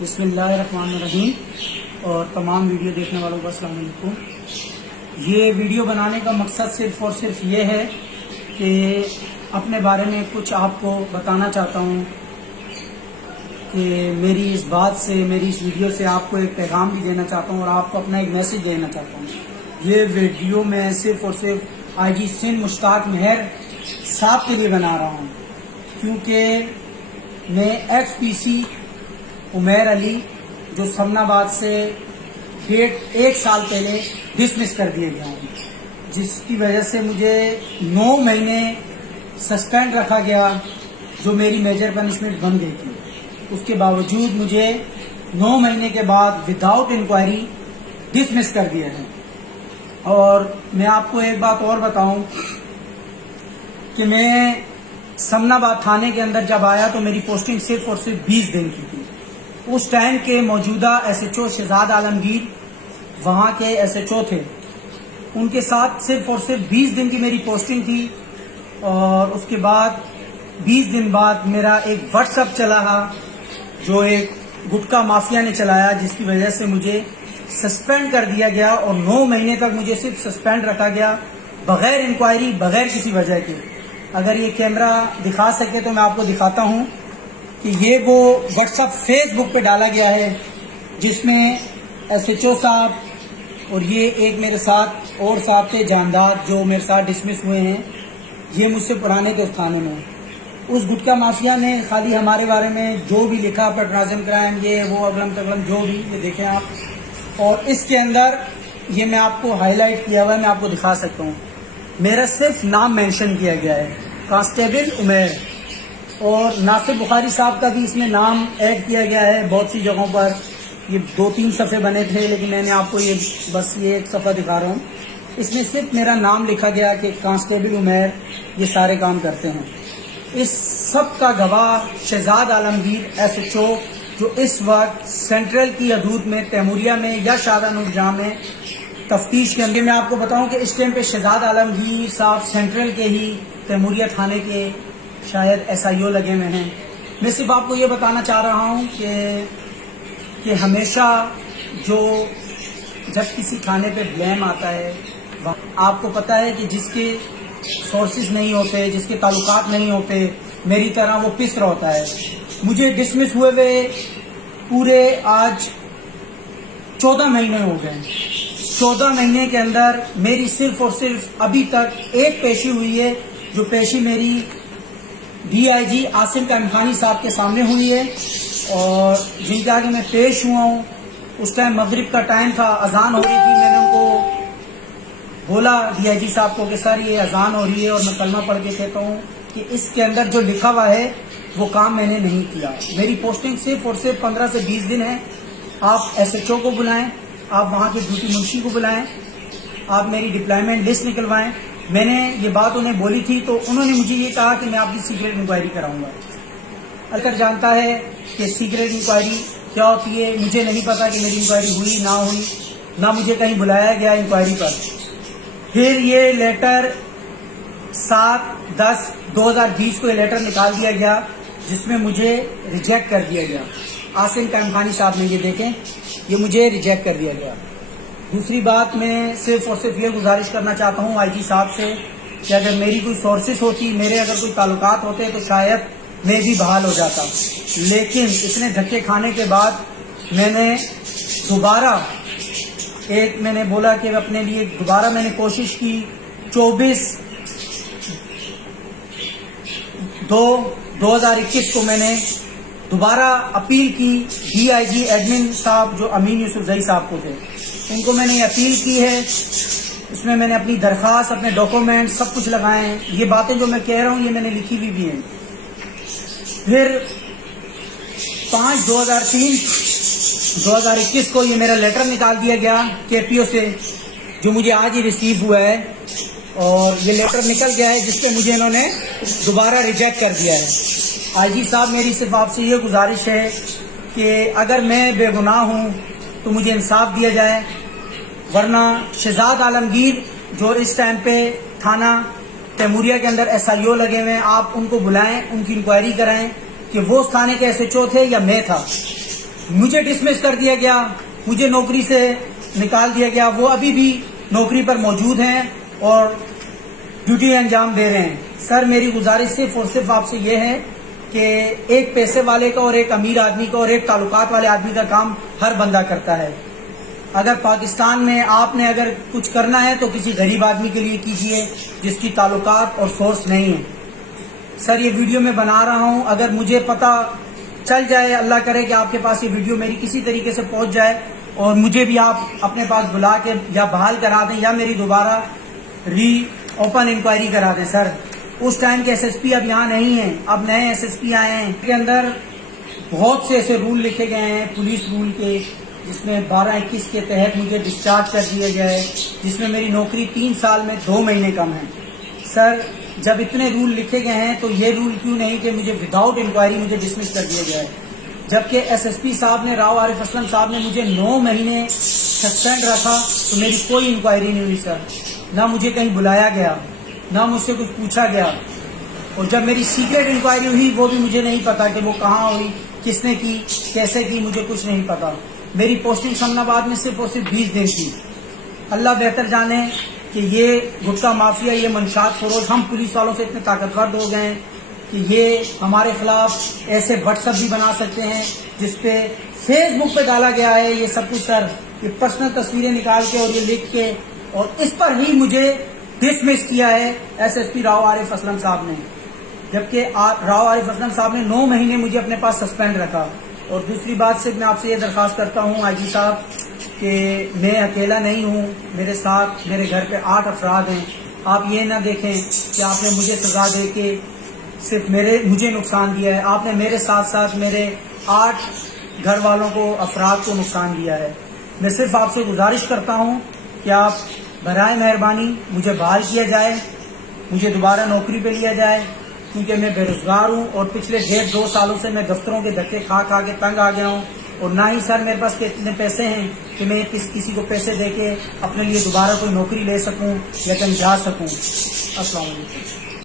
بسم اللہ الرحمن الرحیم اور تمام ویڈیو دیکھنے والوں کو السلام علیکم۔ یہ ویڈیو بنانے کا مقصد صرف اور صرف یہ ہے کہ اپنے بارے میں کچھ آپ کو بتانا چاہتا ہوں کہ میری اس بات سے، میری اس ویڈیو سے آپ کو ایک پیغام بھی دینا چاہتا ہوں اور آپ کو اپنا ایک میسج دینا چاہتا ہوں۔ یہ ویڈیو میں صرف اور صرف آئی جی سندھ مشتاق مہر صاحب کے لیے بنا رہا ہوں، کیونکہ میں ایکس پی سی عمیر علی جو سمن آباد سے ایک سال پہلے ڈسمس کر دیا گیا ہوں، جس کی وجہ سے مجھے 9 مہینے سسپینڈ رکھا گیا، جو میری میجر پنشمنٹ بن گئی تھی۔ اس کے باوجود مجھے 9 مہینے کے بعد وداؤٹ انکوائری ڈسمس کر دیا ہے۔ اور میں آپ کو ایک بات اور بتاؤں کہ میں سمن آباد تھانے کے اندر جب آیا تو میری پوسٹنگ صرف اور صرف 20 دن کی تھی۔ اس ٹائم کے موجودہ ایس ایچ او شہزاد عالمگیر وہاں کے ایس ایچ او تھے، ان کے ساتھ صرف اور صرف 20 دن کی میری پوسٹنگ تھی۔ اور اس کے بعد 20 دن بعد میرا ایک واٹس ایپ چلا جو ایک گٹکا مافیا نے چلایا، جس کی وجہ سے مجھے سسپینڈ کر دیا گیا اور 9 مہینے تک مجھے صرف سسپینڈ رکھا گیا، بغیر انکوائری، بغیر کسی وجہ کے۔ اگر یہ کیمرہ دکھا سکے تو میں آپ کو دکھاتا ہوں کہ یہ وہ واٹس ایپ فیس بک پہ ڈالا گیا ہے، جس میں ایس ایچ او صاحب اور یہ ایک میرے ساتھ اور صاحب تھے جاندار، جو میرے ساتھ ڈسمس ہوئے ہیں، یہ مجھ سے پرانے کے تھانے میں۔ اس گٹکا مافیا نے خالی ہمارے بارے میں جو بھی لکھا، پیٹرنائزنگ کرائم، یہ وہ اگلم تگلم جو بھی، یہ دیکھیں آپ۔ اور اس کے اندر یہ میں آپ کو ہائی لائٹ کیا ہوا ہے، میں آپ کو دکھا سکتا ہوں، میرا صرف نام مینشن کیا گیا ہے، کانسٹیبل عمیر۔ اور ناصر بخاری صاحب کا بھی اس میں نام ایڈ کیا گیا ہے بہت سی جگہوں پر۔ یہ 2-3 صفحے بنے تھے، لیکن میں نے آپ کو یہ ایک صفحہ دکھا رہا ہوں۔ اس میں صرف میرا نام لکھا گیا کہ کانسٹیبل عمیر یہ سارے کام کرتے ہیں۔ اس سب کا گواہ شہزاد عالمگیر ایس ایچ او، جو اس وقت سینٹرل کی حدود میں تیموریہ میں یا شاہدہ نور جہاں میں تفتیش کے اندر۔ میں آپ کو بتاؤں کہ اس ٹائم پہ شہزاد عالمگیر صاحب سینٹرل کے ہی تیموریہ تھانے کے شاید ایس آئی او لگے ہوئے ہیں۔ میں صرف آپ کو یہ بتانا چاہ رہا ہوں کہ ہمیشہ جب کسی تھانے پہ بلیم آتا ہے، آپ کو پتہ ہے کہ جس کے سورسز نہیں ہوتے، جس کے تعلقات نہیں ہوتے، میری طرح وہ پس رہا ہوتا ہے۔ مجھے ڈسمس ہوئے پورے آج 14 مہینے ہو گئے۔ 14 مہینے کے اندر میری صرف اور صرف ابھی تک ایک پیشی ہوئی ہے، جو پیشی میری ڈی آئی جی عاصم قائمخانی صاحب کے سامنے ہوئی ہے، اور جن کے آگے میں پیش ہوا ہوں۔ اس ٹائم مغرب کا ٹائم تھا، اذان ہو رہی تھی، میں نے ان کو بولا ڈی آئی جی صاحب کو کہ سر یہ اذان ہو رہی ہے اور میں کلمہ پڑھ کے کہتا ہوں کہ اس کے اندر جو لکھا ہوا ہے وہ کام میں نے نہیں کیا۔ میری پوسٹنگ صرف اور صرف 15 سے 20 دن ہے۔ آپ ایس ایچ او کو بلائیں، آپ وہاں کے ڈیوٹی منشی کو بلائیں، آپ میری ڈپلائمنٹ لسٹ نکلوائیں۔ میں نے یہ بات انہیں بولی تھی تو انہوں نے مجھے یہ کہا کہ میں آپ کی سیکریٹ انکوائری کراؤں گا۔ اگر جانتا ہے کہ سیکریٹ انکوائری کیا ہوتی ہے، مجھے نہیں پتا کہ میری انکوائری ہوئی نہ ہوئی، نہ مجھے کہیں بلایا گیا انکوائری پر۔ پھر یہ لیٹر 7/10/2020 کو یہ لیٹر نکال دیا گیا، جس میں مجھے ریجیکٹ کر دیا گیا۔ عاصم قائمخانی صاحب نے یہ دیکھیں، یہ مجھے ریجیکٹ کر دیا گیا۔ دوسری بات، میں صرف اور صرف یہ گزارش کرنا چاہتا ہوں آئی جی صاحب سے کہ اگر میری کوئی سورسز ہوتی، میرے اگر کوئی تعلقات ہوتے تو شاید میں بھی بحال ہو جاتا، لیکن اتنے دھکے کھانے کے بعد میں نے دوبارہ میں نے بولا کہ اپنے لیے دوبارہ میں نے کوشش کی۔ 24/2/2021 کو میں نے دوبارہ اپیل کی ڈی آئی جی ایڈمن صاحب، جو امین یوسف زئی صاحب کو تھے، ان کو میں نے اپیل کی ہے۔ اس میں نے اپنی درخواست، اپنے ڈاکومنٹ سب کچھ لگائے ہیں۔ یہ باتیں جو میں کہہ رہا ہوں یہ میں نے لکھی ہوئی بھی ہیں۔ پھر 5/2003/2021 کو یہ میرا لیٹر نکال دیا گیا کے پی او سے، جو مجھے آج ہی ریسیو ہوا ہے، اور یہ لیٹر نکل گیا ہے جس پہ مجھے انہوں نے دوبارہ ریجیکٹ کر دیا ہے۔ آئی جی صاحب، میری صرف آپ سے یہ گزارش ہے کہ اگر میں بے گناہ ہوں تو مجھے انصاف دیا جائے، ورنہ شہزاد عالمگیر جو اس ٹائم پہ تھانہ تیموریہ کے اندر ایس آئی او لگے ہوئے ہیں، آپ ان کو بلائیں، ان کی انکوائری کرائیں کہ وہ اس تھانے کے ایس ایچ او تھے یا میں تھا۔ مجھے ڈسمس کر دیا گیا، مجھے نوکری سے نکال دیا گیا. وہ ابھی بھی نوکری پر موجود ہیں اور ڈیوٹی انجام دے رہے ہیں. سر میری گزارش صرف اور صرف آپ سے یہ ہے کہ ایک پیسے والے کا اور ایک امیر آدمی کا اور ایک تعلقات والے آدمی کا کام ہر بندہ کرتا ہے. اگر پاکستان میں آپ نے اگر کچھ کرنا ہے تو کسی غریب آدمی کے لیے کیجئے جس کی تعلقات اور سورس نہیں ہے. سر یہ ویڈیو میں بنا رہا ہوں، اگر مجھے پتہ چل جائے، اللہ کرے کہ آپ کے پاس یہ ویڈیو میری کسی طریقے سے پہنچ جائے اور مجھے بھی آپ اپنے پاس بلا کے یا بحال کرا دیں یا میری دوبارہ ری اوپن انکوائری کرا دیں. سر اس ٹائم کے ایس ایس پی اب یہاں نہیں ہیں، اب نئے ایس ایس پی آئے ہیں. کے اندر بہت سے ایسے رول لکھے گئے ہیں پولیس رول کے، جس میں 12-21 کے تحت مجھے ڈسچارج کر دیا گیا ہے، جس میں میری نوکری 3 سال میں 2 مہینے کم ہے. سر جب اتنے رول لکھے گئے ہیں تو یہ رول کیوں نہیں کہ مجھے وداؤٹ انکوائری مجھے ڈسمس کر دیا گیا ہے، جبکہ ایس ایس پی صاحب نے، راؤ عارف اسلم صاحب نے مجھے 9 مہینے سسپینڈ رکھا تو میری کوئی انکوائری نہیں ہوئی. سر نہ مجھے کہیں بلایا گیا، نہ مجھ سے کچھ پوچھا گیا، اور جب میری سیکریٹ انکوائری ہوئی وہ بھی مجھے نہیں پتا کہ وہ کہاں ہوئی، کس نے کی، کیسے کی، مجھے کچھ نہیں پتا. میری پوسٹنگ سمن آباد میں صرف اور صرف 20 دن تھی. اللہ بہتر جانے کہ یہ گٹکا مافیا، یہ منشیات فروش، ہم پولیس والوں سے اتنے طاقتور ہو گئے ہیں کہ یہ ہمارے خلاف ایسے واٹس ایپ بھی بنا سکتے ہیں جس پہ فیس بک پہ ڈالا گیا ہے یہ سب کچھ. سر یہ پرسنل تصویریں نکال کے اور یہ لکھ کے اور اس پر ہی مجھے ڈسمس کیا ہے ایس ایس پی راؤ عارف اسلم صاحب نے، جبکہ راؤ عارف اسلم صاحب نے 9 مہینے مجھے اپنے پاس سسپینڈ رکھا. اور دوسری بات صرف میں آپ سے یہ درخواست کرتا ہوں آئی جی صاحب کہ میں اکیلا نہیں ہوں، میرے ساتھ میرے گھر پہ 8 افراد ہیں. آپ یہ نہ دیکھیں کہ آپ نے مجھے سزا دے کے صرف مجھے نقصان دیا ہے، آپ نے میرے ساتھ ساتھ میرے 8 گھر والوں کو، افراد کو نقصان دیا ہے. میں صرف آپ سے گزارش کرتا ہوں کہ آپ برائے مہربانی مجھے بحال کیا جائے، مجھے دوبارہ نوکری پہ لیا جائے، کیونکہ میں بے روزگار ہوں اور پچھلے 1.5-2 سالوں سے میں دفتروں کے دھکے کھا کھا کے تنگ آ گیا ہوں. اور نہ ہی سر میرے پاس اتنے پیسے ہیں کہ میں کسی کو پیسے دے کے اپنے لیے دوبارہ کوئی نوکری لے سکوں یا کہیں جا سکوں. السلام علیکم.